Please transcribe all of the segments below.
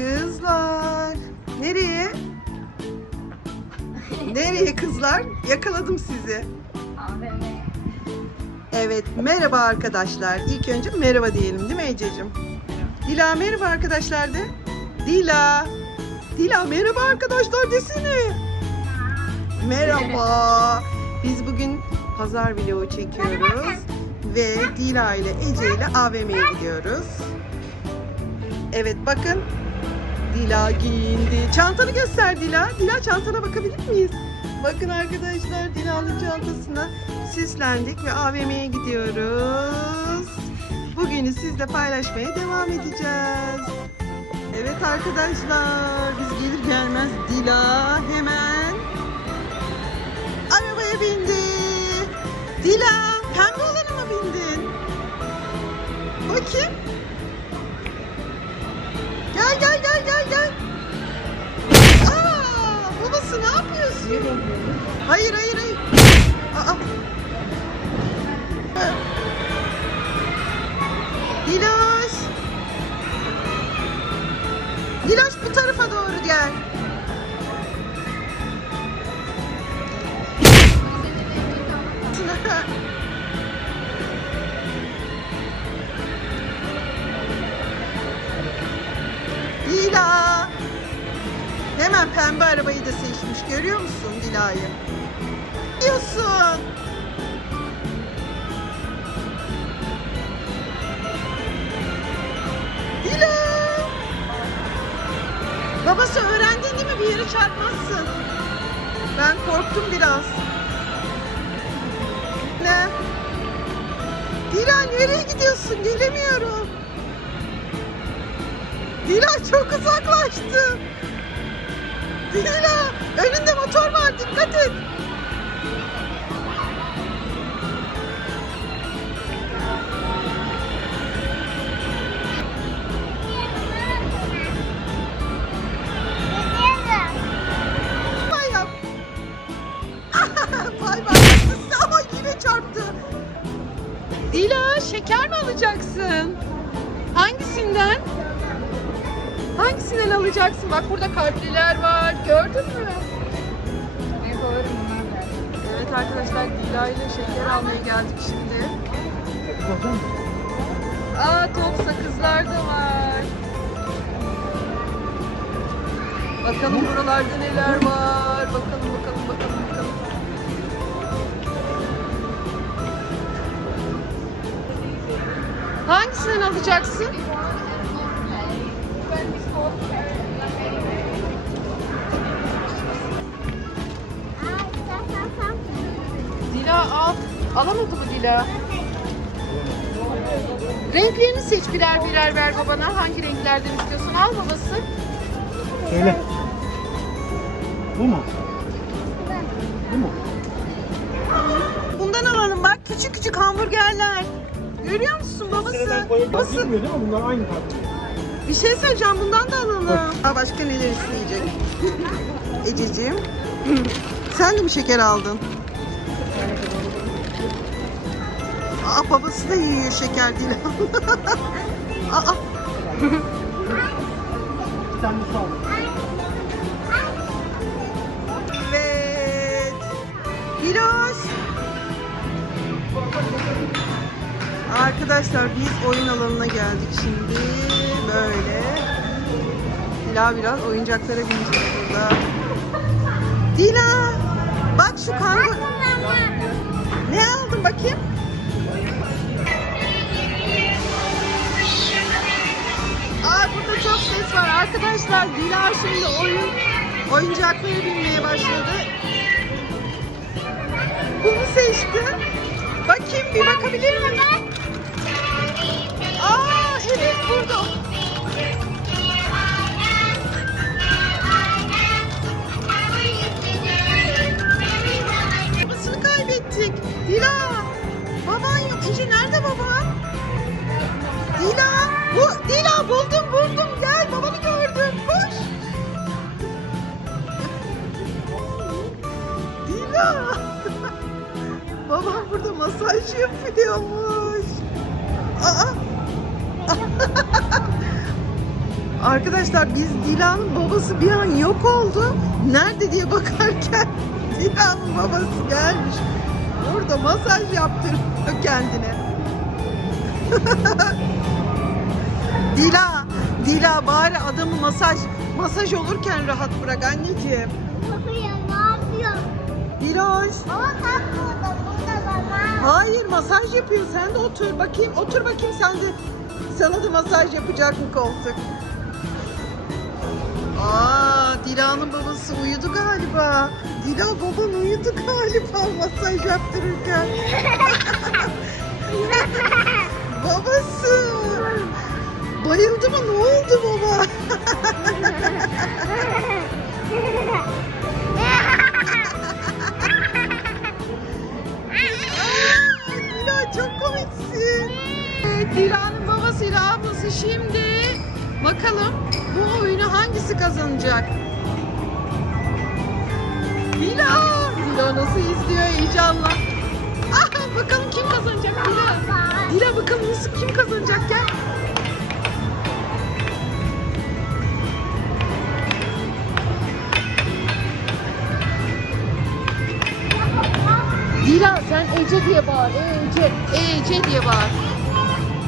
Kızlar. Nereye? Nereye kızlar? Yakaladım sizi. AVM. Evet, merhaba arkadaşlar. İlk önce merhaba diyelim değil mi Ececiğim? Dila merhaba arkadaşlar de. Dila. Dila merhaba arkadaşlar desene. Merhaba. Biz bugün pazar vlogu çekiyoruz. Ve Dila ile Ece ile AVM'ye gidiyoruz. Evet bakın. Dila giyindi. Çantanı göster Dila. Dila çantana bakabilir miyiz? Bakın arkadaşlar Dila'nın çantasına süslendik ve AVM'ye gidiyoruz. Bugünü sizle paylaşmaya devam edeceğiz. Evet arkadaşlar biz gelir gelmez Dila hemen arabaya bindi. Dila pembe olana mı bindin? Bakayım. Gel gel gel gel gel. Aa, babası ne yapıyorsun? Hayır hayır hayır. Aa. Diloş. Diloş bu tarafa doğru gel. Seçmiş. Görüyor musun Dila'yı? Diyorsun. Dila. Babası öğrendin değil mi? Bir yere çarpmazsın. Ben korktum biraz. Ne? Dila nereye gidiyorsun? Gelemiyorum. Dila çok uzaklaştı. Dila önünde motor var arkadaşlar Dila ile şeker almaya geldik şimdi. Aa top sakızlar da var. Bakalım buralarda neler var. Bakalım bakalım bakalım bakalım. Hangisinden alacaksın? Dila al. Alamadı mı Dila? Renklerini seç birer birer ver babana. Hangi renklerden istiyorsun? Al babası. Söyle. Bu mu? Bu mu? Bundan alalım bak küçük küçük hamburgerler. Görüyor musun babası? Babası bilmiyor değil mi? Bunlar aynı tat. bir şey söyleyeceğim bundan da alalım. Aa, başka neler isteyecek? Ececiğim. Sen de mi şeker aldın? Aa babası da yiyor şeker değil. Aa sağ ol. Evet. Hiloş. Arkadaşlar biz oyun alanına geldik şimdi. Böyle. Dila biraz oyuncaklara binecek burada. Dila. Bak şu kangur. Ne aldın bakayım? Var. Arkadaşlar Dila şimdi oyun oyuncakları binmeye başladı. Bunu seçti. Bakayım bir bakabilir miyim? Aa evet burada. Babasını kaybettik. Dila. Baban yok. Ece nerede baban? Arkadaşlar biz Dila'nın babası bir an yok oldu. Nerede diye bakarken Dila'nın babası gelmiş. Burada masaj yaptırıyor kendine. Dila, Dila bari adamı masaj masaj olurken rahat bırak anneciğim. Bakıyor ne yapıyor? Diloş. Ama kalk burada burada bana. Hayır masaj yapıyor. Sen de otur bakayım. Otur bakayım sen de. Sana da masaj yapacak mı koltuk? Aa, Dila'nın babası uyudu galiba. Dila baban uyudu galiba masaj yaptırırken. Babası. Bayıldı mı? Ne oldu baba? Ece diye bağır. Ece, Ece diye bağır.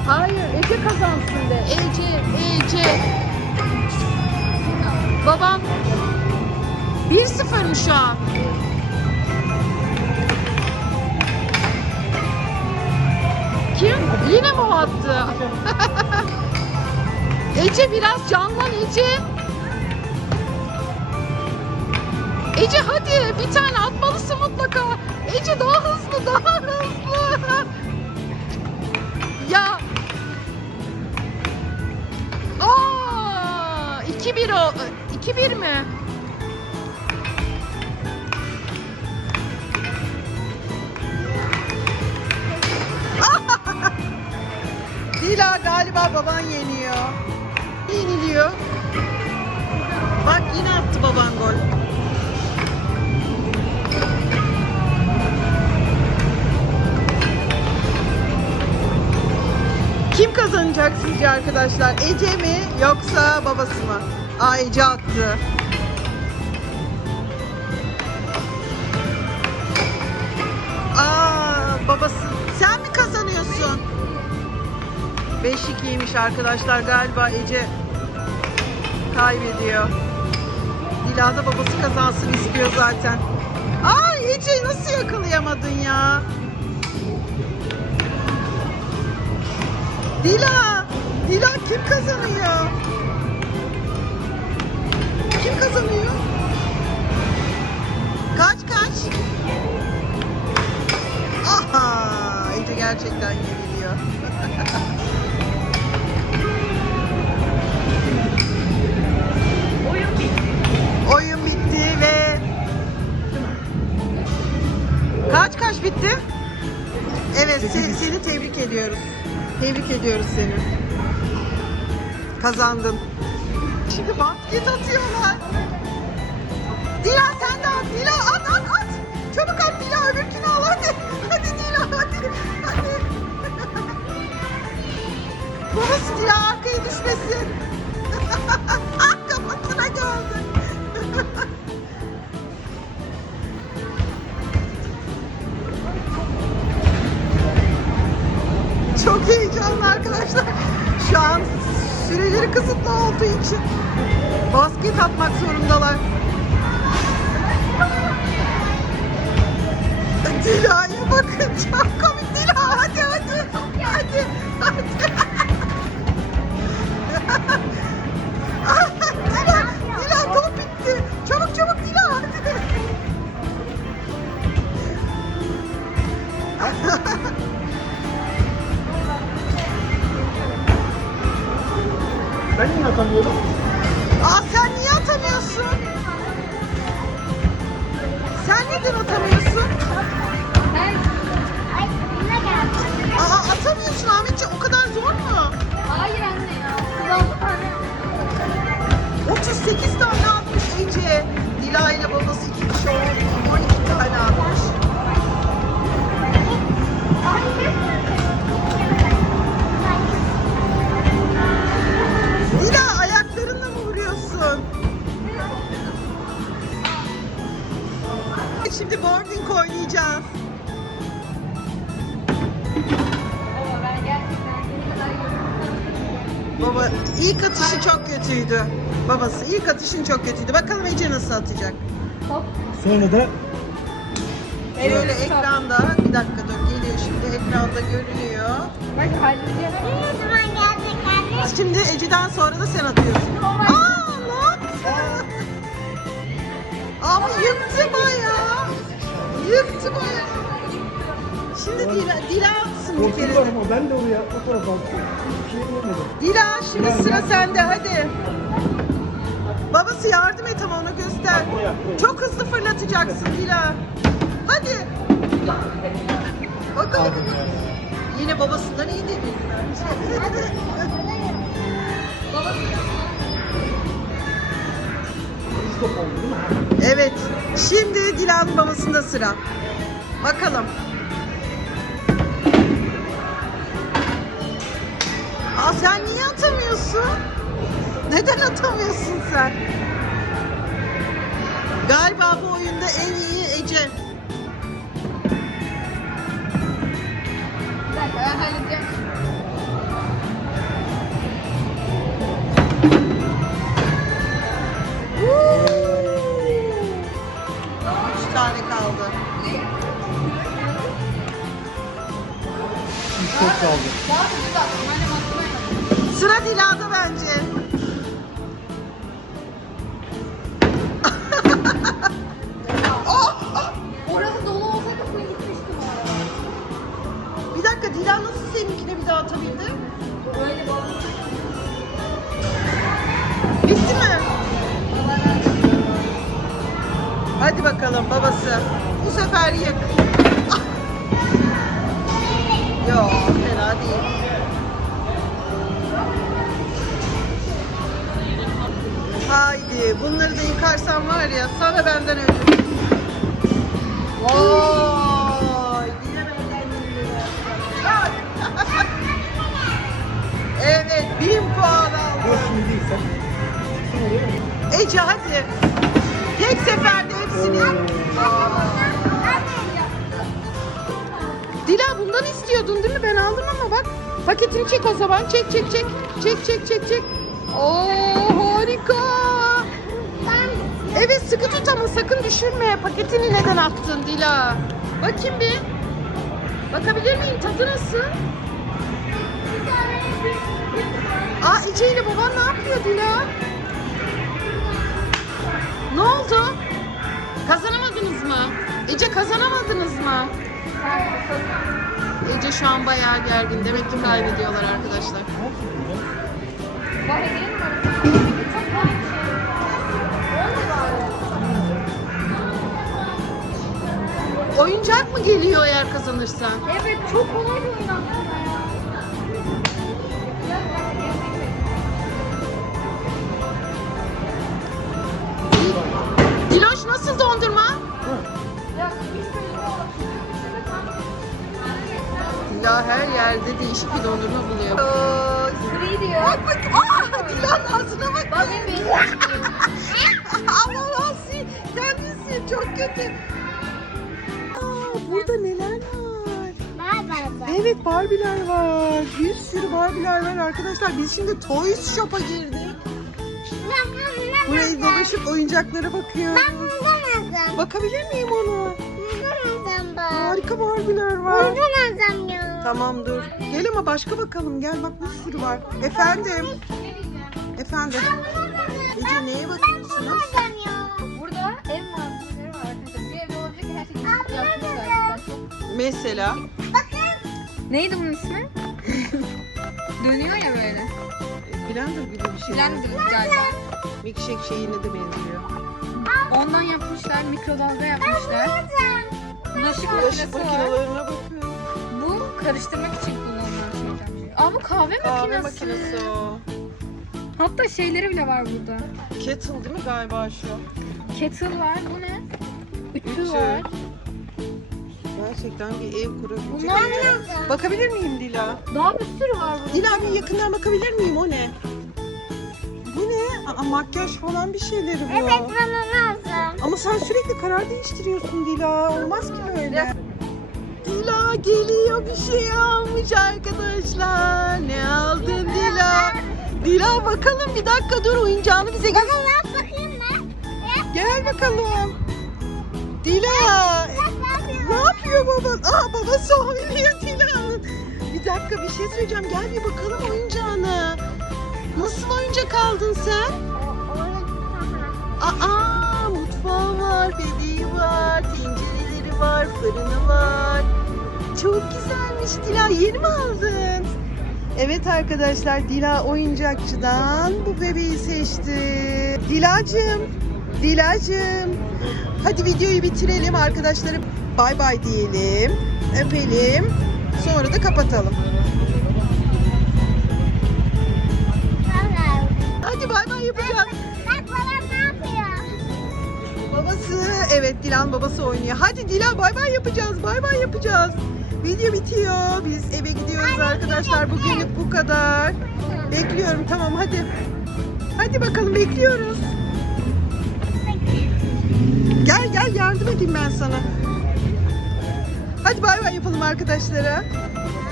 Hayır Ece kazansın de. Ece, Ece. Babam 1-0 mı şu an? Kim? Yine mi o attı? Ece biraz canlan Ece. Ece hadi bir tane atmalısın mutlaka. Ece daha hızlı daha hızlı. ya. Aa, 2-1 o. 2-1 mi? Dila galiba baban yeniyor. Yeniliyor. Sizce arkadaşlar? Ece mi yoksa babası mı? Aa Ece attı. Aa babası. Sen mi kazanıyorsun? 5-2'ymiş arkadaşlar galiba Ece kaybediyor. Dila da babası kazansın istiyor zaten. Ay Ece nasıl yakalayamadın ya? Dila! Dila kim kazanıyor? Kim kazanıyor? Kaç kaç? Aha! Ece gerçekten yeniliyor. Oyun bitti ve kaç kaç bitti? Evet se- seni tebrik ediyoruz. Tebrik ediyoruz seni. Kazandın. Şimdi basket atıyorlar. Dila sen de at. Dila at at at. Çabuk at Dila öbürkünü al hadi. Hadi Dila hadi. Hadi. Babası Dila arkaya düşmesin. ah kafasına geldi. Çok heyecanlı arkadaşlar. Şu an süreleri kısıtlı olduğu için basket atmak zorundalar. Dila'ya bakın çok komik Dila hadi hadi hadi hadi. Dila, Dila top bitti. Çabuk çabuk Dila hadi. Ben yine atamıyorum. Aa sen niye atamıyorsun? Sen neden atamıyorsun? Ben Ay geldi? Aa atamıyorsun Ahmetciğim o kadar zor mu? hayır anne ya. Kız altı tane. 38 tane atmış Ece. Dila ile babası kötüydü. Babası ilk atışın çok kötüydü. Bakalım Ece nasıl atacak. Hop. Sonra da Şöyle ekranda bir dakika dur geliyor şimdi ekranda görünüyor. Bak halledeceğim. Şimdi Ece'den sonra da sen atıyorsun. Oh Aa ne yaptın? Ama yıktı bayağı. Yıktı bayağı. Şimdi Dila, Dila kere. ama ben de oraya o tarafa şey yemedim. Dila şimdi sıra sende hadi. Babası yardım et ama ona göster. Çok hızlı fırlatacaksın Dila. Hadi. Bakalım. Yine babasından iyi oldu değil mi? evet. Şimdi Dilan'ın babasında sıra. Bakalım. Sen niye atamıyorsun? Neden atamıyorsun sen? Galiba bu oyunda en iyi Ece. Bakalım babası. Bu sefer yık. Ah! Yo fena değil. Haydi bunları da yıkarsan var ya sana benden önce. Vay! Evet bin puan aldı. Ece hadi. Tek seferde. Dila bundan istiyordun değil mi? Ben aldım ama bak. Paketini çek o zaman. Çek çek çek. Çek çek çek çek. Oo harika. Evet sıkı tut ama sakın düşürme. Paketini neden attın Dila? Bakayım bir. Bakabilir miyim? Tadı nasıl? Aa Ece ile baban ne Ece kazanamadınız mı? Ece şu an bayağı gergin. Demek ki kaybediyorlar arkadaşlar. Oyuncak mı geliyor eğer kazanırsan? Evet çok kolay ya. Diloş nasıl dondurma? Dila her yerde değişik bir dondurma buluyor. Free diyor. Bak bak. Aa, Dila'nın ağzına bak. Bak benim. Aman Asi. Kendisi çok kötü. Aa, burada neler var? Evet Barbie'ler var. Bir sürü Barbie'ler var arkadaşlar. Biz şimdi Toys Shop'a girdik. Burayı dolaşıp oyuncaklara bakıyoruz. Bakabilir miyim ona? Harika Barbie'ler var. Tamam dur. Gel ama başka bakalım. Gel bak bir sürü var. Efendim. Efendim. Ece neye bakıyorsunuz? Burada ev malzemeleri var arkadaşlar. Bir evde olacak her şeyi yapmışlar. Mesela. Neydi bunun ismi? Dönüyor ya böyle. Blender gibi bir şey. Blender galiba. Milkshake şeyine de benziyor. Ondan yapmışlar, mikrodalga yapmışlar. Bulaşık Bulaşık makinesi var. makinelerine bakıyorum. Karıştırmak için kullanılan şeyden. Aa bu kahve, Kahve makinesi. makinesi o. Hatta şeyleri bile var burada. Kettle değil mi galiba şu? Kettle var. Bu ne? Ütü, Ütü. var. Gerçekten bir ev kurabilecek. Bunlar ne? Bakabilir miyim Dila? Daha bir sürü var burada. Dila bir yakından bakabilir miyim? O ne? Bu ne? Aa, makyaj falan bir şeyleri bu. Evet bana lazım. Ama sen sürekli karar değiştiriyorsun Dila. Olmaz ki böyle. Dila geliyor bir şey almış arkadaşlar. Ne aldın Dila? Dila bakalım bir dakika dur oyuncağını bize gel. Baba yap bakayım ben. Gel bakalım. Dila ne ne yapıyor baban? Aa babası oynuyor Dila'nın. Bir dakika bir şey söyleyeceğim. Gel bir bakalım oyuncağına. Nasıl oyuncak aldın sen? Aa mutfağı var, bebeği var, tencereleri var, fırını. Çok güzelmiş Dila. Yeni mi aldın? Evet arkadaşlar Dila oyuncakçıdan bu bebeği seçti. Dilacığım, Dilacığım. Hadi videoyu bitirelim arkadaşlara bay bay diyelim. Öpelim. Sonra da kapatalım. Hadi bay bay yapacağız. Bak babam ne yapıyor? Babası, evet Dilan babası oynuyor. Hadi Dilan bay bay yapacağız, bay bay yapacağız. Video bitiyor. Biz eve gidiyoruz arkadaşlar. Bugünlük bu kadar. Bekliyorum tamam hadi. Hadi bakalım bekliyoruz. Gel gel yardım edeyim ben sana. Hadi bay bay yapalım arkadaşlara.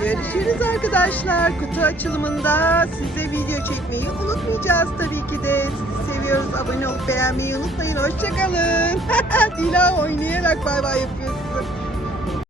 Görüşürüz arkadaşlar. Kutu açılımında size video çekmeyi unutmayacağız tabii ki de. Sizi seviyoruz. Abone olup beğenmeyi unutmayın. Hoşçakalın. Dila oynayarak bay bay yapıyorsun.